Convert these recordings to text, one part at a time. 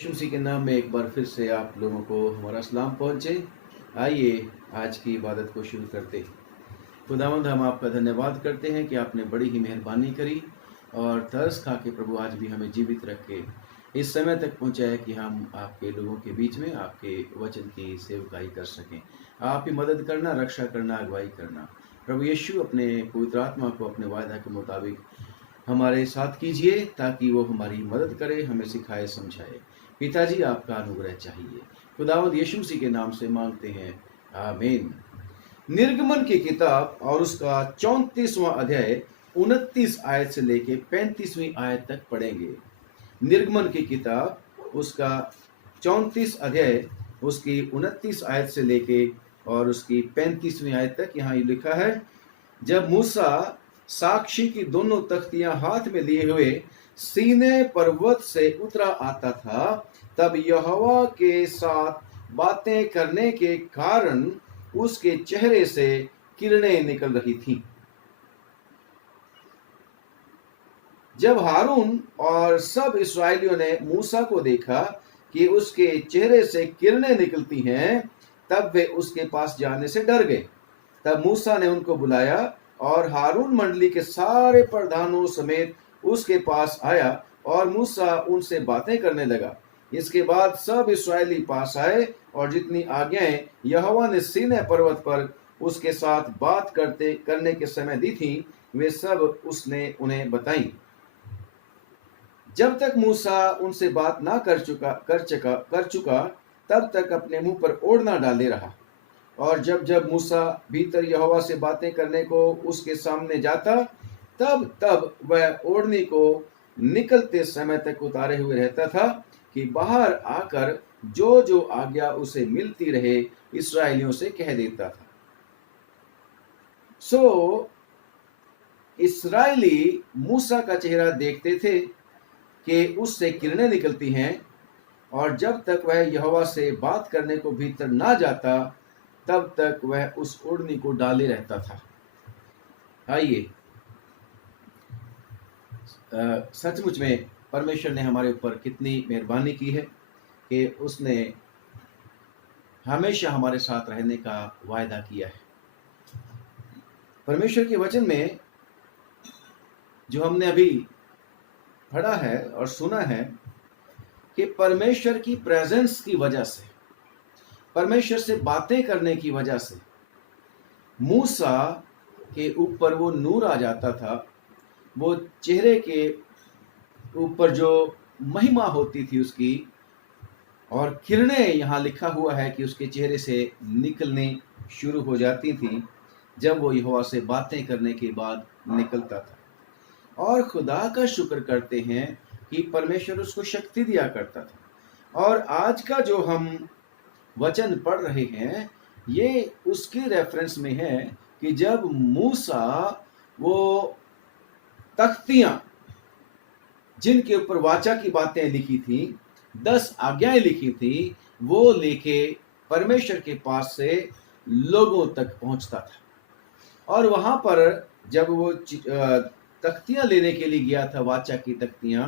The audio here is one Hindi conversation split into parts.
यीशु मसीह के नाम में एक बार फिर से आप लोगों को हमारा सलाम पहुँचे। आइए आज की इबादत को शुरू करते हैं। खुदावंद, हम आपका धन्यवाद करते हैं कि आपने बड़ी ही मेहरबानी करी और तरस खा के प्रभु आज भी हमें जीवित रख के इस समय तक पहुँचाया कि हम आपके लोगों के बीच में आपके वचन की सेवकाई कर सकें। आप ही मदद करना, रक्षा करना, अगुवाई करना। प्रभु यीशु अपने पवित्र आत्मा को अपने वायदा के मुताबिक हमारे साथ कीजिए ताकि वो हमारी मदद करे, हमें सिखाए, समझाए। पिताजी, आपका अनुग्रह चाहिए। खुदावंद यीशु मसीह के नाम से मांगते हैं, आमीन। निर्गमन की किताब और उसका 34वां अध्याय 29 आयत से लेके 35वीं आयत तक पढ़ेंगे। निर्गमन की किताब उसका 34 अध्याय उसकी 29 आयत से लेके और उसकी 35वीं आयत तक। यहाँ ये लिखा है, जब मूसा साक्षी की दोनों तख्तियां हाथ में लिए हुए सीने पर्वत से उतरा आता था, तब यहोवा के साथ बातें करने के कारण उसके चेहरे से किरणें निकल रही थीं। जब हारून और सब इस्राएलियों ने मूसा को देखा कि उसके चेहरे से किरणें निकलती हैं, तब वे उसके पास जाने से डर गए। तब मूसा ने उनको बुलाया और हारून मंडली के सारे प्रधानों समेत उसके पास आया और मूसा उनसे बातें करने लगा। इसके बाद सब इस्राएली पास आए और जितनी आज्ञाएं यहोवा ने सीनै पर्वत पर उसके साथ बात करने के समय दी थी, वे सब उसने उन्हें बताई। जब तक मूसा उनसे बात ना कर चुका तब तक अपने मुंह पर ओढ़ना डाले रहा। और जब जब मूसा भीतर यहोवा से बातें करने को उसके सामने जाता, तब तब वह ओढ़नी को निकलते समय तक उतारे हुए रहता था कि बाहर आकर जो जो आज्ञा उसे मिलती रहे इस्राएलियों से कह देता था। सो इस्राएली मूसा का चेहरा देखते थे कि उससे किरणें निकलती हैं, और जब तक वह यहोवा से बात करने को भीतर ना जाता तब तक वह उस ओढ़नी को डाले रहता था। आइए, सचमुच में परमेश्वर ने हमारे ऊपर कितनी मेहरबानी की है कि उसने हमेशा हमारे साथ रहने का वायदा किया है। परमेश्वर के वचन में जो हमने अभी पढ़ा है और सुना है कि परमेश्वर की प्रेजेंस की वजह से, परमेश्वर से बातें करने की वजह से मूसा के ऊपर वो नूर आ जाता था। वो चेहरे के ऊपर जो महिमा होती थी उसकी, और किरणें, यहाँ लिखा हुआ है कि उसके चेहरे से निकलने शुरू हो जाती थी जब वो यहोवा से बातें करने के बाद निकलता था। और खुदा का शुक्र करते हैं कि परमेश्वर उसको शक्ति दिया करता था। और आज का जो हम वचन पढ़ रहे हैं ये उसके रेफरेंस में है कि जब मूसा वो तख्तियां जिनके ऊपर वाचा की बातें लिखी थी, 10 आज्ञाएं लिखी थी, वो लेके परमेश्वर के पास से लोगों तक पहुंचता था। और वहां पर जब वो तख्तियां लेने के लिए गया था, वाचा की तख्तियां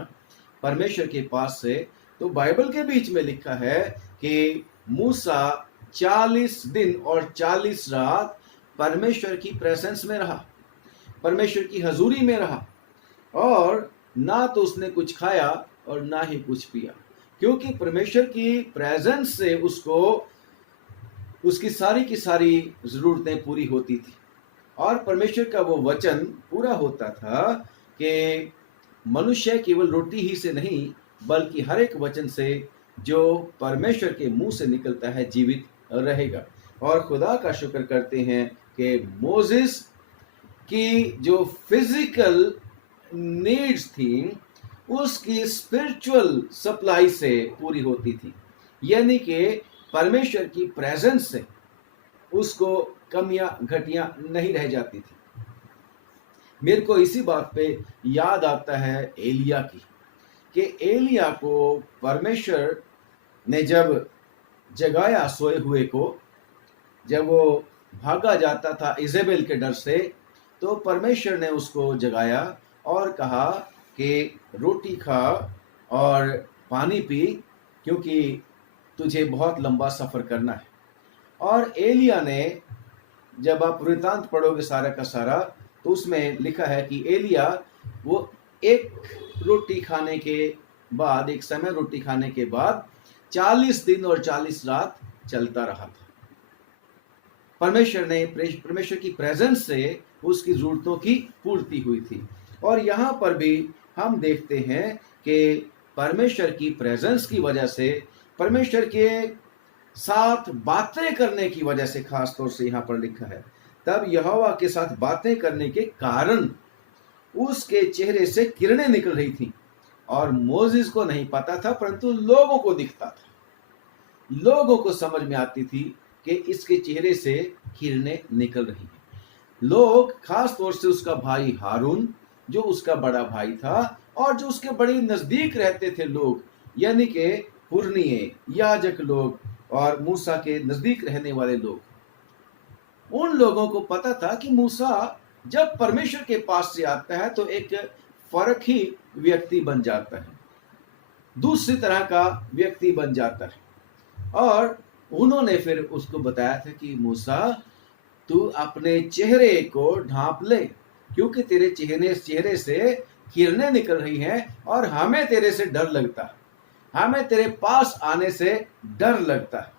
परमेश्वर के पास से, तो बाइबल के बीच में लिखा है कि मूसा 40 दिन और 40 रात परमेश्वर की प्रेजेंस में रहा, परमेश्वर की हजूरी में रहा, और ना तो उसने कुछ खाया और ना ही कुछ पिया, क्योंकि परमेश्वर की प्रेजेंस से उसको उसकी सारी की सारी जरूरतें पूरी होती थी। और परमेश्वर का वो वचन पूरा होता था कि मनुष्य केवल रोटी ही से नहीं बल्कि हर एक वचन से जो परमेश्वर के मुंह से निकलता है जीवित रहेगा। और खुदा का शुक्र करते हैं कि मोसेस की जो फिजिकल नीड्स थी उसकी स्पिरिचुअल सप्लाई से पूरी होती थी, यानी कि परमेश्वर की प्रेजेंस से उसको कमियां घटियां नहीं रह जाती थी। मेरे को इसी बात पे याद आता है एलिया की, कि एलिया को परमेश्वर ने जब जगाया सोए हुए को, जब वो भागा जाता था इजेबेल के डर से, तो परमेश्वर ने उसको जगाया और कहा कि रोटी खा और पानी पी क्योंकि तुझे बहुत लंबा सफर करना है। और एलिया ने, जब आप वृतांत पढ़ोगे सारा का सारा, तो उसमें लिखा है कि एलिया वो एक रोटी खाने के बाद, एक समय रोटी खाने के बाद 40 दिन और 40 रात चलता रहा था। परमेश्वर की प्रेजेंस से उसकी जरूरतों की पूर्ति हुई थी। और यहाँ पर भी हम देखते हैं कि परमेश्वर की प्रेजेंस की वजह से, परमेश्वर के साथ बातें करने की वजह से, खास तौर से यहाँ पर लिखा है, तब यहोवा के साथ बातें करने के कारण उसके चेहरे से किरणें निकल रही थी। और मोजिस को नहीं पता था, परंतु लोगों को दिखता था, लोगों को समझ में आती थी कि इसके चेहरे से किरणें निकल रही हैं। लोग, खास तौर से उसका भाई हारून, जो उसका बड़ा भाई था और जो उसके बड़े नजदीक रहते थे लोग, यानी कि पुरनिये, याजक लोग और मूसा के नजदीक रहने वाले लोग, उन लोगों को पता था कि मूसा जब परमेश्वर के पास से आता है तो एक फर्क ही व्यक्ति बन जाता है, दूसरी तरह का व्यक्ति बन जाता है। और उन्होंने फिर उसको बताया था कि मूसा, तू अपने चेहरे को ढांप ले, क्योंकि तेरे चेहरे से किरणें निकल रही हैं और हमें तेरे से डर लगता है, हमें तेरे पास आने से डर लगता है।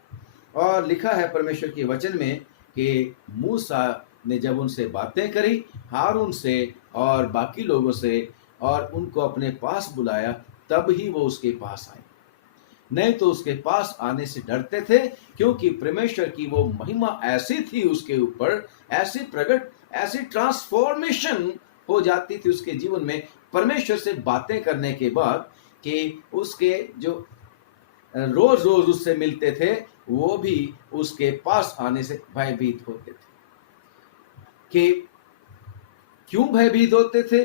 और लिखा है परमेश्वर के वचन में कि मूसा ने जब उनसे बातें करी, हारून से और बाकी लोगों से, और उनको अपने पास बुलाया, तब ही वो उसके पास आए, नहीं तो उसके पास आने से डरते थे, क्योंकि परमेश्वर की वो महिमा ऐसी थी उसके ऊपर, ऐसी प्रकट, ऐसी ट्रांसफॉर्मेशन हो जाती थी उसके जीवन में परमेश्वर से बातें करने के बाद, कि उसके जो रोज रोज उससे मिलते थे वो भी उसके पास आने से भयभीत होते थे। कि क्यों भयभीत होते थे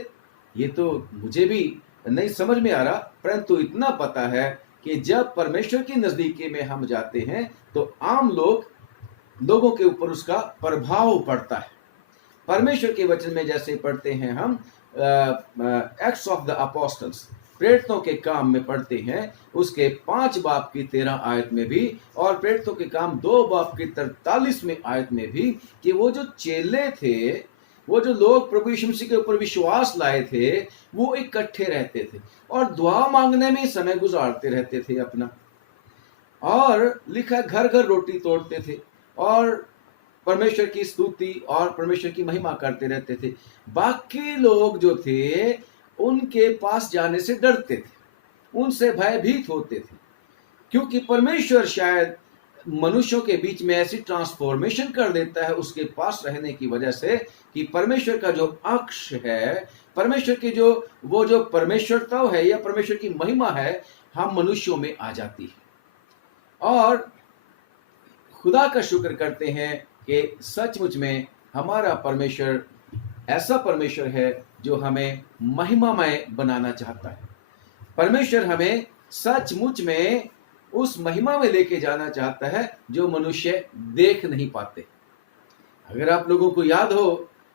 ये तो मुझे भी नहीं समझ में आ रहा, परंतु इतना पता है कि जब परमेश्वर की नजदीकी में हम जाते हैं तो आम लोगों के ऊपर उसका प्रभाव पड़ता है। परमेश्वर के वचन में जैसे पढ़ते हैं हम एक्ट्स ऑफ द अपोस्टल्स, प्रेरितों के काम में पढ़ते हैं, उसके 5 बाब की 13 आयत में भी, और प्रेरितों के काम 2 बाब की 43वें आयत में भी, कि वो जो चेले थे, वो जो लोग प्रभु यीशु मसीह के ऊपर विश्वास लाए थे, वो इकट्ठे रहते थे और दुआ मांगने में समय गुजारते रहते थे अपना। और लिखा, घर घर रोटी तोड़ते थे और परमेश्वर की स्तुति और परमेश्वर की महिमा करते रहते थे। बाकी लोग जो थे उनके पास जाने से डरते थे, उनसे भयभीत होते थे, क्योंकि परमेश्वर शायद मनुष्यों के बीच में ऐसी ट्रांसफॉर्मेशन कर देता है उसके पास रहने की वजह से, कि परमेश्वर का जो अक्ष है, परमेश्वर की जो परमेश्वरता है या परमेश्वर की महिमा है, हम मनुष्यों में आ जाती है। और खुदा का शुक्र करते हैं कि सचमुच में हमारा परमेश्वर ऐसा परमेश्वर है जो हमें महिमामय बनाना चाहता है। परमेश्वर हमें सचमुच में उस महिमा में लेके जाना चाहता है जो मनुष्य देख नहीं पाते। अगर आप लोगों को याद हो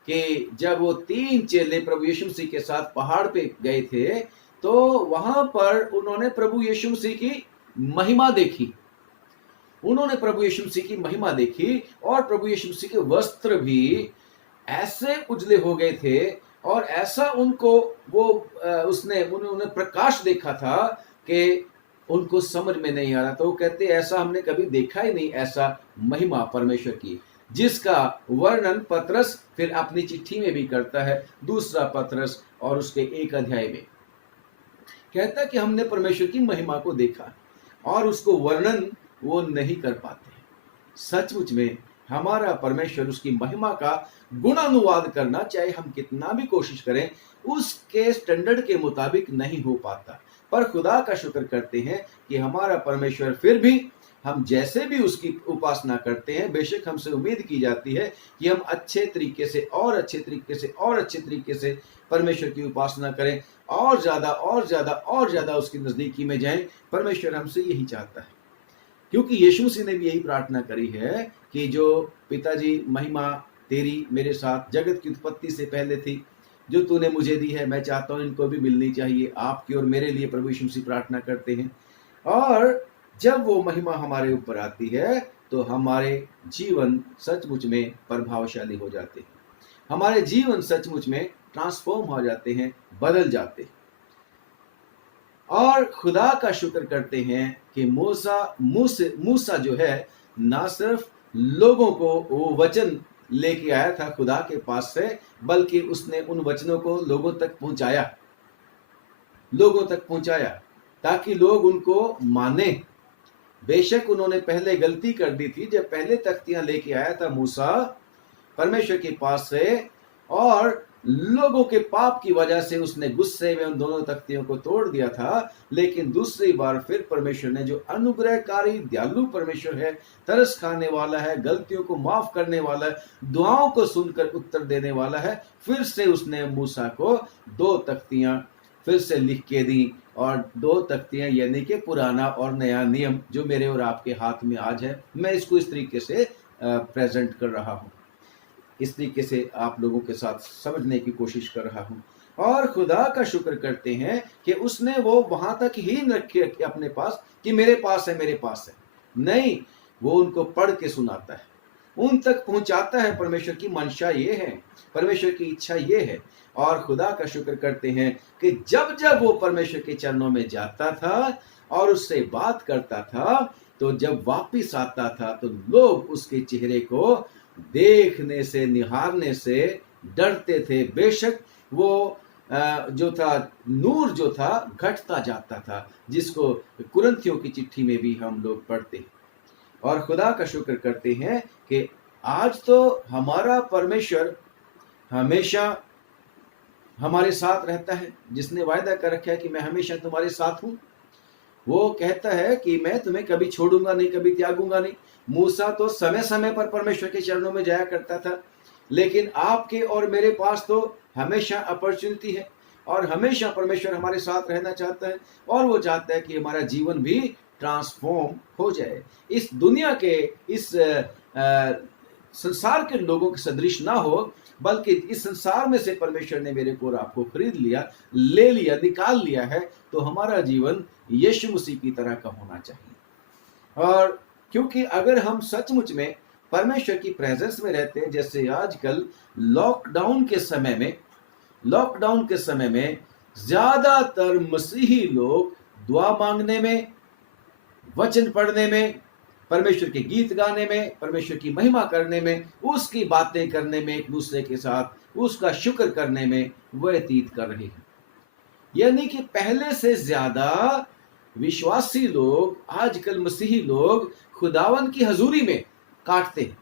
कि जब वो 3 चेले प्रभु यीशु मसीह के साथ पहाड़ पे गए थे, तो वहां पर उन्होंने प्रभु यीशु मसीह की महिमा देखी, उन्होंने प्रभु यीशु मसीह की महिमा देखी, और प्रभु यीशु मसीह के वस्त्र भी ऐसे उजले हो गए थे और ऐसा उनको उन्होंने प्रकाश देखा था कि उनको समझ में नहीं आ रहा। तो वो कहते ऐसा हमने कभी देखा ही नहीं, ऐसा महिमा परमेश्वर की, जिसका वर्णन पतरस फिर अपनी चिट्ठी में भी करता है, 2 पतरस और उसके 1 अध्याय में कहता कि हमने परमेश्वर की महिमा को देखा, और उसको वर्णन वो नहीं कर पाते। सचमुच में हमारा परमेश्वर, उसकी महिमा का गुणानुवाद करना, चाहे हम कितना भी कोशिश करें, उसके स्टैंडर्ड के मुताबिक नहीं हो पाता। पर खुदा का शुक्र करते हैं कि हमारा परमेश्वर फिर भी, हम जैसे भी उसकी उपासना करते हैं, बेशक हमसे उम्मीद की जाती है कि हम अच्छे तरीके से और अच्छे तरीके से और अच्छे तरीके से परमेश्वर की उपासना करें, और ज्यादा और ज्यादा और ज्यादा उसकी नजदीकी में जाएं। परमेश्वर हमसे यही चाहता है, क्योंकि यीशु मसीह ने भी यही प्रार्थना करी है कि जो पिताजी, महिमा तेरी मेरे साथ जगत की उत्पत्ति से पहले थी, जो तूने मुझे दी है, मैं चाहता हूं इनको भी मिलनी चाहिए। आपकी और मेरे लिए प्रभु यीशु मसीह प्रार्थना करते हैं। और जब वो महिमा हमारे ऊपर आती है तो हमारे जीवन सचमुच में प्रभावशाली हो जाते हैं, हमारे जीवन सचमुच में ट्रांसफॉर्म हो जाते हैं, बदल जाते हैं। और खुदा का शुक्र करते हैं कि मूसा जो है ना सिर्फ लोगों को वो वचन लेके आया था खुदा के पास से, बल्कि उसने उन वचनों को लोगों तक पहुंचाया ताकि लोग उनको माने। बेशक उन्होंने पहले गलती कर दी थी, जब पहले तख्तियां लेके आया था मूसा परमेश्वर के पास से, और लोगों के पाप की वजह से उसने गुस्से में उन दोनों तख्तियों को तोड़ दिया था। लेकिन दूसरी बार फिर परमेश्वर ने, जो अनुग्रहकारी दयालु परमेश्वर है, तरस खाने वाला है, गलतियों को माफ करने वाला है, दुआओं को सुनकर उत्तर देने वाला है, फिर से उसने मूसा को 2 तख्तियां फिर से लिख के दी। और 2 तख्तियां यानी कि पुराना और नया नियम जो मेरे और आपके हाथ में आज है, मैं इसको इस तरीके से प्रेजेंट कर रहा हूँ, इस तरीके से आप लोगों के साथ समझने की कोशिश कर रहा हूँ। और खुदा का शुक्र करते हैं कि उसने वो वहां तक ही न रखे अपने पास कि मेरे पास है, नहीं, वो उनको पढ़ के सुनाता है, उन तक पहुंचाता है। परमेश्वर की मंशा ये है, परमेश्वर की इच्छा ये है। और खुदा का शुक्र करते हैं कि जब जब वो परमेश्वर के चरणों में जाता था और उससे बात करता था, तो जब वापिस आता था तो लोग उसके चेहरे को देखने से, निहारने से डरते थे। बेशक वो जो था नूर जो था घटता जाता था, जिसको कुरिन्थियों की चिट्ठी में भी हम लोग पढ़ते हैं। और खुदा का शुक्र करते हैं कि आज तो हमारा परमेश्वर हमेशा हमारे साथ रहता है, जिसने वायदा कर रखा है कि मैं हमेशा तुम्हारे साथ हूं। वो कहता है कि मैं तुम्हें कभी छोड़ूंगा नहीं, कभी त्यागूंगा नहीं। मूसा तो समय समय पर परमेश्वर के चरणों में जाया करता था, लेकिन आपके और मेरे पास तो हमेशा अपॉर्चुनिटी है, और हमेशा परमेश्वर हमारे साथ रहना चाहता है। और वो चाहता है कि हमारा जीवन भी ट्रांसफॉर्म हो जाए, इस दुनिया के, इस संसार के लोगों के सदृश ना हो, बल्कि इस संसार में से परमेश्वर ने मेरे को और आपको खरीद लिया, ले लिया, निकाल लिया है, तो हमारा जीवन यीशु मसीह की तरह का होना चाहिए। और क्योंकि अगर हम सचमुच में परमेश्वर की प्रेजेंस में रहते हैं, जैसे आजकल लॉकडाउन के समय में ज्यादातर मसीही लोग दुआ मांगने में, वचन पढ़ने में, परमेश्वर के गीत गाने में, परमेश्वर की महिमा करने में, उसकी बातें करने में, एक दूसरे के साथ उसका शुक्र करने में व्यतीत कर रहे हैं। यानी कि पहले से ज्यादा विश्वासी लोग, आजकल मसीही लोग खुदावन की हजूरी में काटते हैं,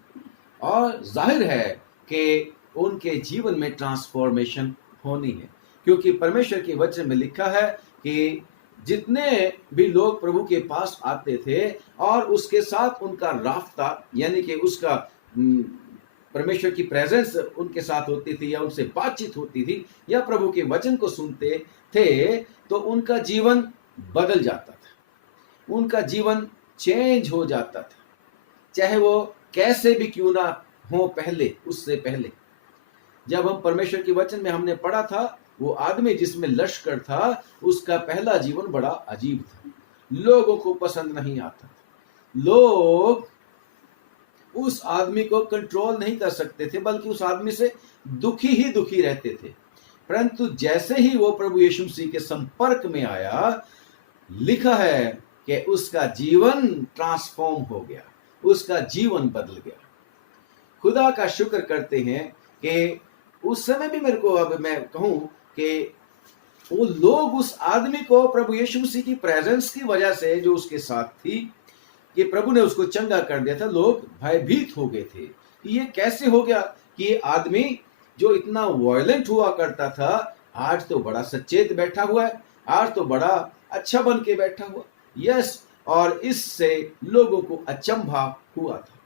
और जाहिर है कि उनके जीवन में ट्रांसफॉर्मेशन होनी है। क्योंकि परमेश्वर के वचन में लिखा है कि जितने भी लोग प्रभु के पास आते थे और उसके साथ उनका राफ्ता, यानी कि उसका परमेश्वर की प्रेजेंस उनके साथ होती थी, या उनसे बातचीत होती थी, या प्रभु के वचन को सुनते थे, तो उनका जीवन बदल जाता था, उनका जीवन चेंज हो जाता था, चाहे वो कैसे भी क्यों ना हो। पहले, उससे पहले जब हम परमेश्वर के वचन में हमने पढ़ा था, वो आदमी जिसमें लश्कर था, उसका पहला जीवन बड़ा अजीब था, लोगों को पसंद नहीं आता था, लोग उस आदमी को कंट्रोल नहीं कर सकते थे, बल्कि उस आदमी से दुखी रहते थे। परंतु जैसे ही वो प्रभु यीशु मसीह के संपर्क में आया, लिखा है कि उसका जीवन ट्रांसफॉर्म हो गया, उसका जीवन बदल गया। खुदा का शुक्र करते हैं कि उस समय भी मेरे को, अब मैं कहूं कि वो लोग उस आदमी को प्रभु यीशु मसीह की प्रेजेंस की वजह से जो उसके साथ थी, कि प्रभु ने उसको चंगा कर दिया था, लोग भयभीत हो गए थे। ये कैसे हो गया कि ये आदमी जो इतना वायलेंट हुआ करता था, आज तो बड़ा सचेत बैठा हुआ है, आज तो बड़ा अच्छा बन के बैठा हुआ। यस, और इससे लोगों को अचंभा हुआ था।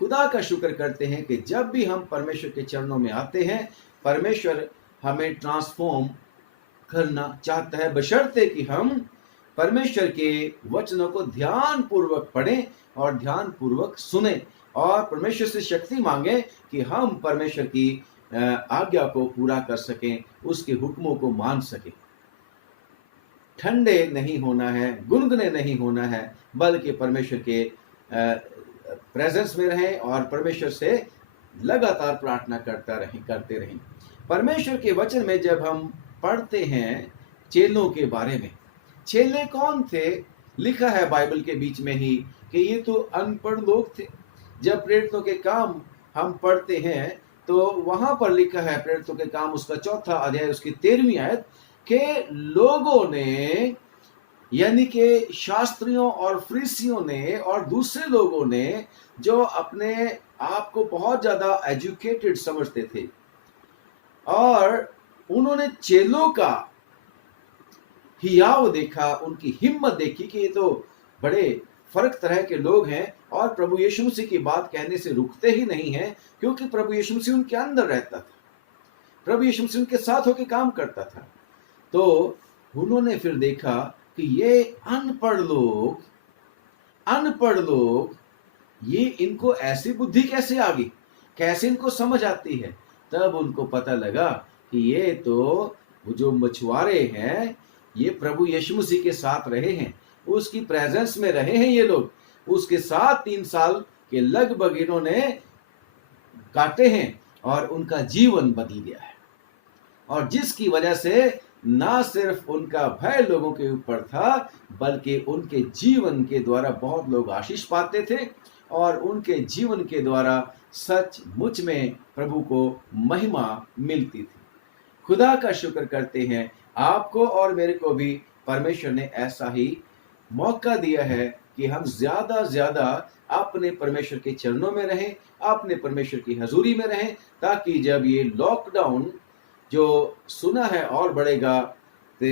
खुदा का शुक्र करते हैं कि जब भी हम परमेश्वर के चरणों में आते हैं, परमेश्वर हमें ट्रांसफॉर्म करना चाहता है, बशर्ते कि हम परमेश्वर के वचनों को ध्यान पूर्वक पढ़ें और ध्यान पूर्वक सुने, और परमेश्वर से शक्ति मांगे कि हम परमेश्वर की आज्ञा को पूरा कर सकें, उसके हुक्मों को मान सकें। ठंडे नहीं होना है, गुनगुने नहीं होना है, बल्कि परमेश्वर के प्रेजेंस में रहें और परमेश्वर से लगातार प्रार्थना करते रहें। परमेश्वर के वचन में जब हम पढ़ते हैं चेलों के बारे में, चेले कौन थे? लिखा है बाइबल के बीच में ही कि ये तो अनपढ़ लोग थे। जब प्रेरितों के काम हम पढ़ते हैं तो वहां पर लिखा है, प्रेरितों के काम उसका 4 अध्याय उसकी 13वीं आयत, के लोगों ने, यानी कि शास्त्रियों और फरीसियों ने और दूसरे लोगों ने, जो अपने आप को बहुत ज्यादा एजुकेटेड समझते थे, और उन्होंने चेलों का हियाव देखा, उनकी हिम्मत देखी कि ये तो बड़े फर्क तरह के लोग हैं और प्रभु यीशु मसीह की बात कहने से रुकते ही नहीं हैं, क्योंकि प्रभु यीशु मसीह उनके अंदर रहता था, प्रभु यीशु मसीह उनके साथ होकर काम करता था। तो उन्होंने फिर देखा कि ये अनपढ़ लोग, ये इनको ऐसी बुद्धि कैसे आ गई, कैसे इनको समझ आती है? तब उनको पता लगा कि ये तो वो जो मछुआरे हैं, ये प्रभु यीशु मसीह के साथ रहे हैं, उसकी प्रेजेंस में रहे हैं ये लोग, उसके साथ 3 साल के लगभग इन्होंने काटे हैं और उनका जीवन बदल गया है। और जिसकी वजह से ना सिर्फ उनका भय लोगों के ऊपर था, बल्कि उनके जीवन के द्वारा बहुत लोग आशीष पाते थे और उनके जीवन के द्वारा सचमुच में प्रभु को महिमा मिलती थी। खुदा का शुक्र करते हैं, आपको और मेरे को भी परमेश्वर ने ऐसा ही मौका दिया है कि हम ज्यादा ज्यादा अपने परमेश्वर के चरणों में रहें, अपने परमेश्वर की हजूरी में रहें, ताकि जब ये लॉकडाउन जो सुना है और बढ़ेगा, तो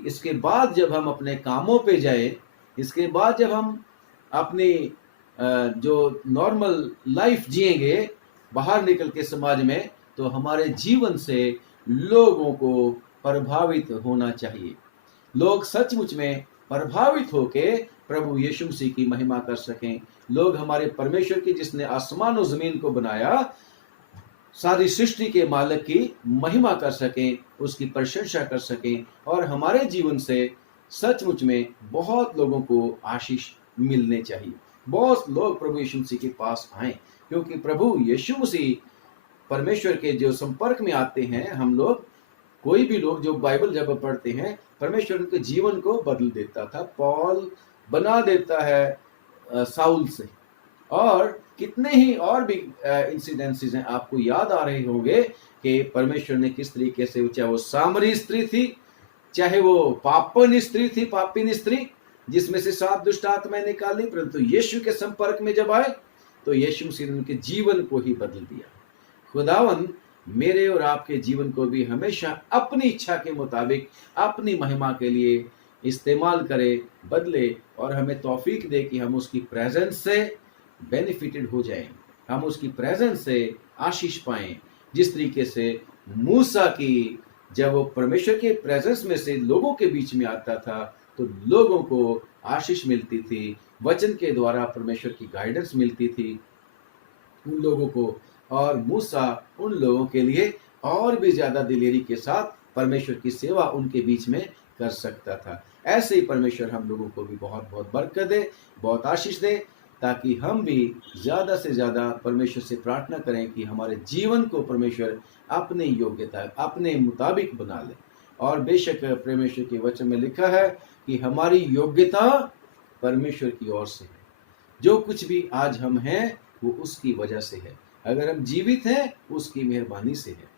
इसके बाद जब हम अपने कामों पे जाए, इसके बाद जब हम अपनी जो नॉर्मल लाइफ जिएंगे बाहर निकल के समाज में, तो हमारे जीवन से लोगों को प्रभावित होना चाहिए। लोग सचमुच में प्रभावित होके प्रभु यीशु मसीह की महिमा कर सकें। लोग हमारे परमेश्वर की, जिसने आसमान और जमीन को बनाया, सारी सृष्टि के मालिक की महिमा कर सकें, उसकी प्रशंसा कर सकें और हमारे जीवन से सचमुच में बहुत लोगों को आशीष मिलने चाहिए। बहुत लोग प्रभु यीशु मसीह के पास आए, क्योंकि प्रभु यीशु मसीह परमेश्वर के जो संपर्क में आते हैं, हम लोग, कोई भी लोग जो बाइबल जब पढ़ते हैं, परमेश्वर उनके जीवन को बदल देता था। पौल बना देता है साउल से, और कितने ही और भी इंसिडेंसेस हैं, आपको याद आ रहे होंगे कि परमेश्वर ने किस तरीके से, चाहे वो सामरी स्त्री थी, चाहे वो पापन स्त्री थी, पापिन स्त्री, जिसमें से 7 दुष्ट आत्माएं निकाली, परंतु यीशु के संपर्क में जब आए तो यीशु मसीह ने उनके जीवन को ही बदल दिया। खुदावन मेरे और आपके जीवन को भी हमेशा अपनी इच्छा के मुताबिक अपनी महिमा के लिए इस्तेमाल करे, बदले, और हमें तौफीक दे कि हम उसकी प्रेजेंस से बेनिफिटेड हो जाएं, हम उसकी प्रेजेंस से आशीष पाएं। जिस तरीके से मूसा की, जब वो परमेश्वर के प्रेजेंस में से लोगों के बीच में आता था तो लोगों को आशीष मिलती थी, वचन के द्वारा परमेश्वर की गाइडेंस मिलती थी उन लोगों को, और मूसा उन लोगों के लिए और भी ज्यादा दिलेरी के साथ परमेश्वर की सेवा उनके बीच में कर सकता था। ऐसे ही परमेश्वर हम लोगों को भी बहुत बहुत बरकत दे, बहुत आशीष दे, ताकि हम भी ज्यादा से ज्यादा परमेश्वर से प्रार्थना करें कि हमारे जीवन को परमेश्वर अपने योग्यता, अपने मुताबिक बना ले। और बेशक परमेश्वर के वचन में लिखा है कि हमारी योग्यता परमेश्वर की ओर से है। जो कुछ भी आज हम हैं वो उसकी वजह से है, अगर हम जीवित हैं उसकी मेहरबानी से है।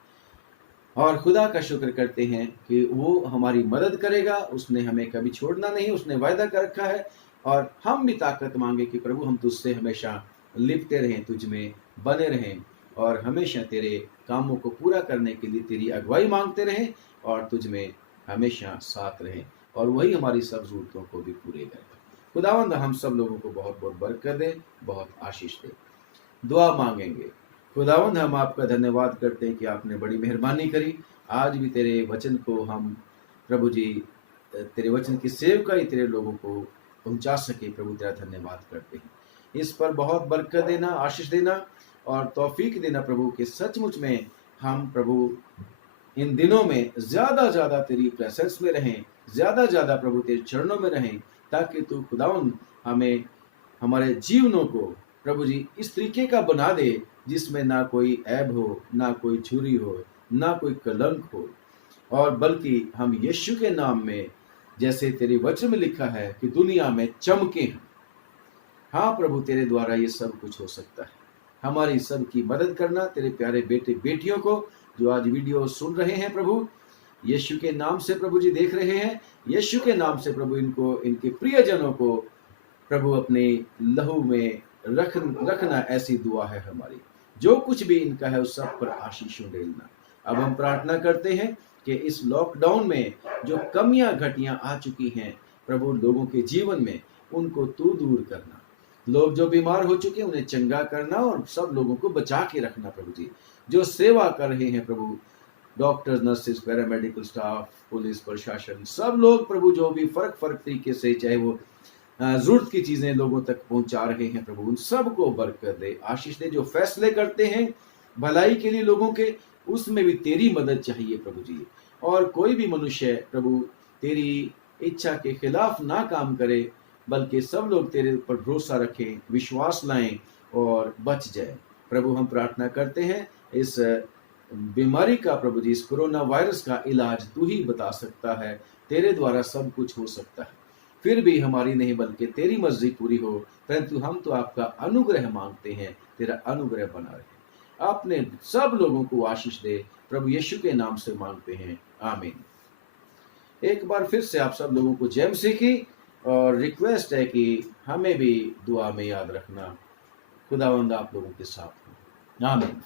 और खुदा का शुक्र करते हैं कि वो हमारी मदद करेगा, उसने हमें कभी छोड़ना नहीं, उसने वायदा कर रखा है। और हम भी ताकत मांगे कि प्रभु हम तुझसे हमेशा लिपटे रहें, तुझ में बने रहें, और हमेशा तेरे कामों को पूरा करने के लिए तेरी अगुवाई मांगते रहें, और तुझ में हमेशा साथ रहें, और वही हमारी सब जरूरतों को भी पूरे करे। खुदावंद हम सब लोगों को बहुत बहुत बरकत दे, बहुत आशीष दे। दुआ मांगेंगे। खुदावंद हम आपका धन्यवाद करते हैं कि आपने बड़ी मेहरबानी करी, आज भी तेरे वचन को हम प्रभु जी, तेरे वचन की सेवकाई तेरे लोगों को पहुंचा सके। प्रभु तेरा धन्यवाद करते हैं, इस पर बहुत बरकत देना, आशीष देना और तौफीक देना प्रभु, के सचमुच में हम प्रभु इन दिनों में ज्यादा ज्यादा तेरी प्रेजेंस में रहें, ज्यादा प्रभु तेरे चरणों में रहें, ताकि तू खुदावन हमें हमारे जीवनों को प्रभु जी इस तरीके का बना दे जिसमें ना कोई ऐब हो, ना कोई झुर्री हो, ना कोई कलंक हो, और बल्कि हम यीशु के नाम में, जैसे तेरे वचन में लिखा है कि दुनिया में चमके हैं। हाँ प्रभु, तेरे द्वारा ये सब कुछ हो सकता है। हमारी सबकी मदद करना, तेरे प्यारे बेटे बेटियों को जो आज वीडियो सुन रहे हैं प्रभु, यीशु के नाम से प्रभु जी देख रहे हैं, यीशु के नाम से प्रभु इनको, इनके प्रियजनों को प्रभु अपने लहू में रखना, ऐसी दुआ है हमारी। जो कुछ भी इनका है उस सब पर आशीषों डेलना। अब हम प्रार्थना करते हैं कि इस लॉकडाउन में जो कमियां घटियां आ चुकी हैं प्रभु लोगों के जीवन में, उनको तू दूर करना। लोग जो बीमार हो चुके हैं उन्हें चंगा करना, और सब लोगों को बचा के रखना प्रभु जी। जो सेवा कर रहे हैं प्रभु, doctors, nurses, paramedical staff, police प्रशासन, सब लोग प्रभु जो भी फर्क तरीके से, चाहे वो जरूरत की चीजें लोगों तक पहुंचा रहे हैं प्रभु, उन सबको बरकत दे, आशीष दे। जो फैसले करते हैं भलाई के लिए लोगों के, उसमें भी तेरी मदद चाहिए प्रभु जी। और कोई भी मनुष्य प्रभु तेरी इच्छा के खिलाफ ना काम करे, बल्कि सब लोग तेरे ऊपर भरोसा रखें, विश्वास लाएं और बच जाए। प्रभु हम प्रार्थना करते हैं, इस बीमारी का प्रभु जी, इस कोरोना वायरस का इलाज तू ही बता सकता है, तेरे द्वारा सब कुछ हो सकता है। फिर भी हमारी नहीं बल्कि तेरी मर्जी पूरी हो, परंतु हम तो आपका अनुग्रह मांगते हैं, तेरा अनुग्रह बना रहे। आपने सब लोगों को आशीष दे, प्रभु यीशु के नाम से मांगते हैं, आमीन। एक बार फिर से आप सब लोगों को जय मसीह की, और रिक्वेस्ट है कि हमें भी दुआ में याद रखना। खुदावंद आप लोगों के साथ हो, आमीन।